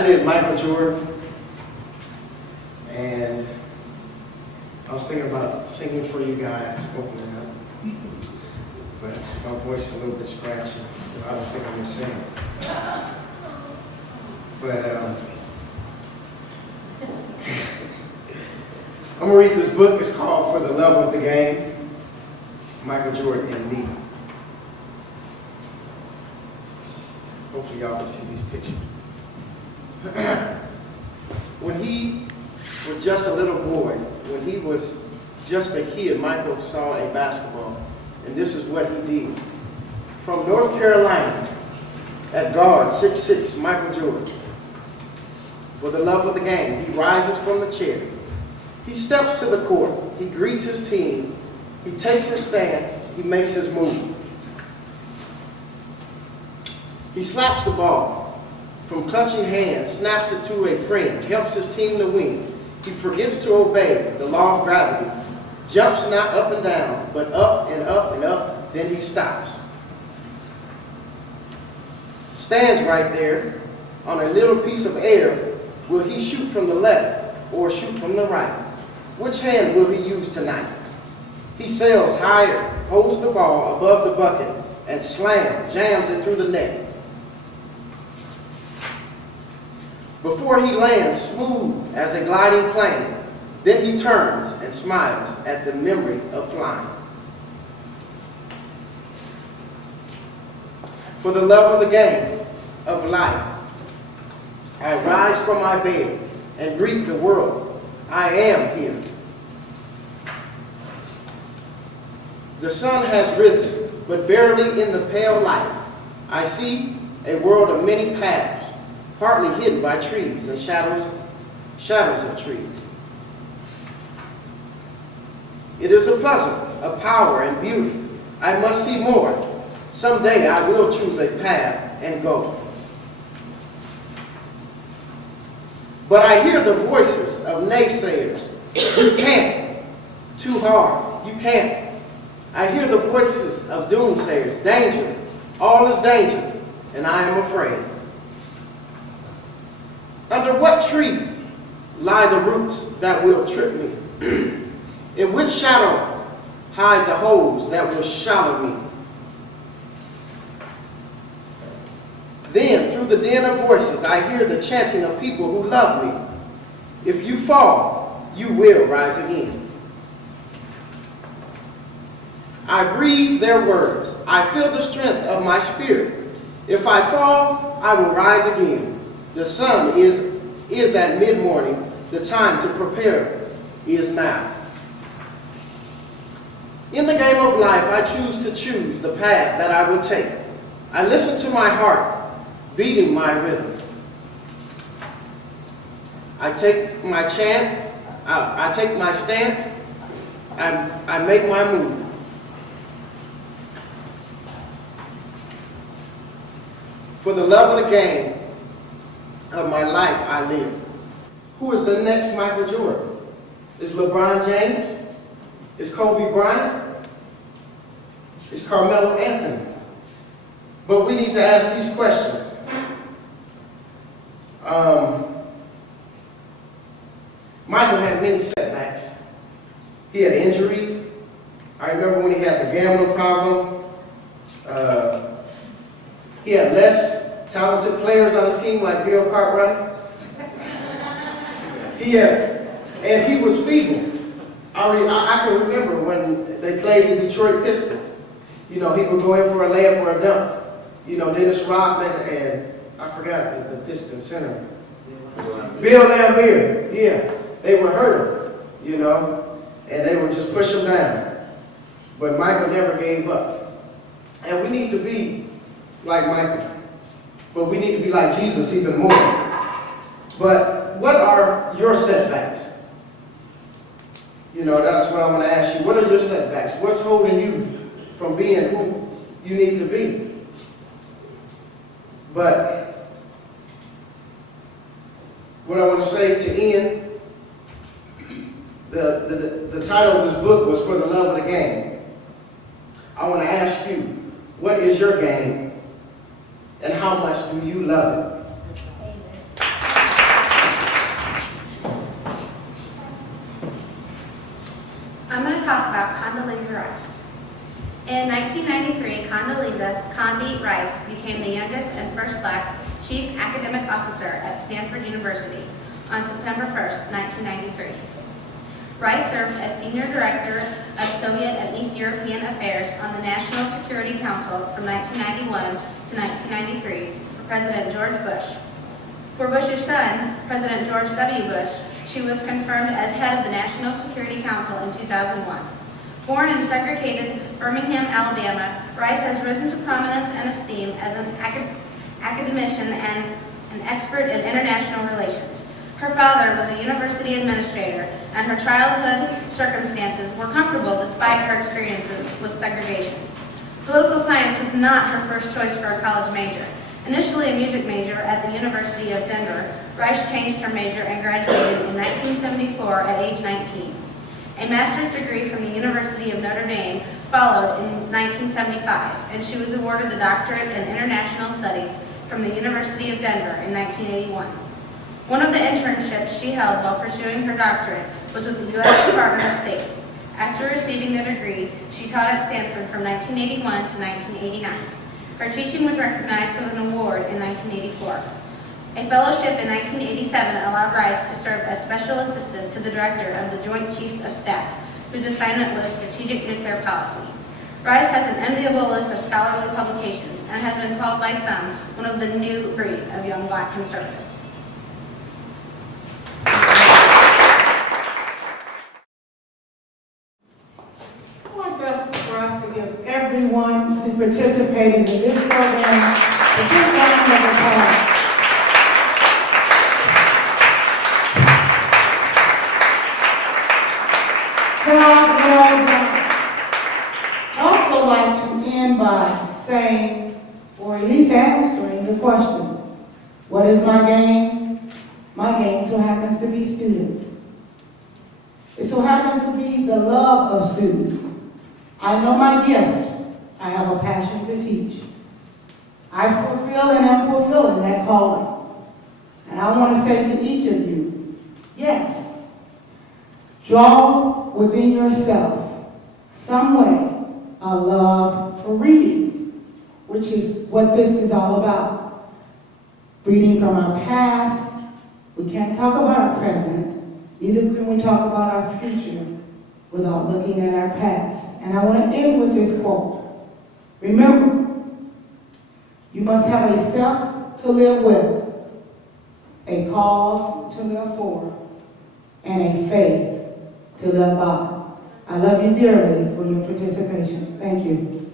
I did Michael Jordan, and I was thinking about singing for you guys, opening up, but my voice is a little bit scratchy, so I don't think I'm gonna sing. But I'm gonna read this book. It's called For the Love of the Game, Michael Jordan and Me. Hopefully y'all can see these pictures. When he was just a little boy, when he was just a kid, Michael saw a basketball, and this is what he did. From North Carolina, at guard, 6'6", Michael Jordan. For the love of the game, he rises from the chair. He steps to the court. He greets his team. He takes his stance. He makes his move. He slaps the ball. From clutching hands, snaps it to a friend, helps his team to win. He forgets to obey the law of gravity, jumps not up and down, but up and up and up, then he stops. Stands right there on a little piece of air. Will he shoot from the left or shoot from the right? Which hand will he use tonight? He sails higher, holds the ball above the bucket, and jams it through the net. Before he lands smooth as a gliding plane, then he turns and smiles at the memory of flying. For the love of the game, of life, I rise from my bed and greet the world. I am here. The sun has risen, but barely in the pale light. I see a world of many paths, partly hidden by trees and shadows of trees. It is a puzzle of power and beauty. I must see more. Someday I will choose a path and go. But I hear the voices of naysayers. You can't. Too hard. You can't. I hear the voices of doomsayers. Danger. All is danger, and I am afraid. Under what tree lie the roots that will trip me? In which shadow hide the holes that will shallow me? Then, through the din of voices, I hear the chanting of people who love me. If you fall, you will rise again. I breathe their words. I feel the strength of my spirit. If I fall, I will rise again. The sun is at mid-morning. The time to prepare is now. In the game of life, I choose the path that I will take. I listen to my heart beating my rhythm. I take my chance. I take my stance. I make my move. For the love of the game of my life, I live. Who is the next Michael Jordan? Is LeBron James? Is Kobe Bryant? Is Carmelo Anthony? But we need to ask these questions. Michael had many setbacks. He had injuries. I remember when he had the gambling problem. He had less talented players on his team like Bill Cartwright. And he was feeble. I can remember when they played the Detroit Pistons. You know, he would go in for a layup or a dunk. You know, Dennis Rodman and I forgot the Pistons center. Bill Laimbeer. Yeah, they would hurt him, you know, and they would just push him down. But Michael never gave up. And we need to be like Michael, but we need to be like Jesus even more. But what are your setbacks? You know, that's what I'm going to ask you. What are your setbacks? What's holding you from being who you need to be? But what I want to say to end, the title of this book was For the Love of the Game. I want to ask you, what is your game and how much do you love it? In 1993, Condoleezza Condi Rice became the youngest and first Black Chief Academic Officer at Stanford University on September 1st, 1993. Rice served as Senior Director of Soviet and East European Affairs on the National Security Council from 1991 to 1993 for President George Bush. For Bush's son, President George W. Bush, she was confirmed as head of the National Security Council in 2001. Born in segregated Birmingham, Alabama, Rice has risen to prominence and esteem as an academician and an expert in international relations. Her father was a university administrator, and her childhood circumstances were comfortable despite her experiences with segregation. Political science was not her first choice for a college major. Initially a music major at the University of Denver, Rice changed her major and graduated in 1974 at age 19. A master's degree from the University of Notre Dame followed in 1975, and she was awarded the doctorate in international studies from the University of Denver in 1981. One of the internships she held while pursuing her doctorate was with the U.S. Department of State. After receiving the degree, she taught at Stanford from 1981 to 1989. Her teaching was recognized with an award in 1984. A fellowship in 1987 allowed Rice to serve as special assistant to the director of the Joint Chiefs of Staff, whose assignment was strategic nuclear policy. Rice has an enviable list of scholarly publications and has been called by some one of the new breed of young Black conservatives. I want for us to give everyone who participated in this program a big round of applause. Job well done. I'd also like to end by saying, or at least answering the question, what is my game? My game so happens to be students. It so happens to be the love of students. I know my gift. I have a passion to teach. I fulfill and am fulfilling that calling. And I want to say to each of you, yes, draw within yourself some way a love for reading, which is what this is all about. Reading from our past. We can't talk about our present, neither can we talk about our future without looking at our past. And I want to end with this quote. Remember, you must have a self to live with, a cause to live for, and a faith to live by. I love you dearly for your participation. Thank you.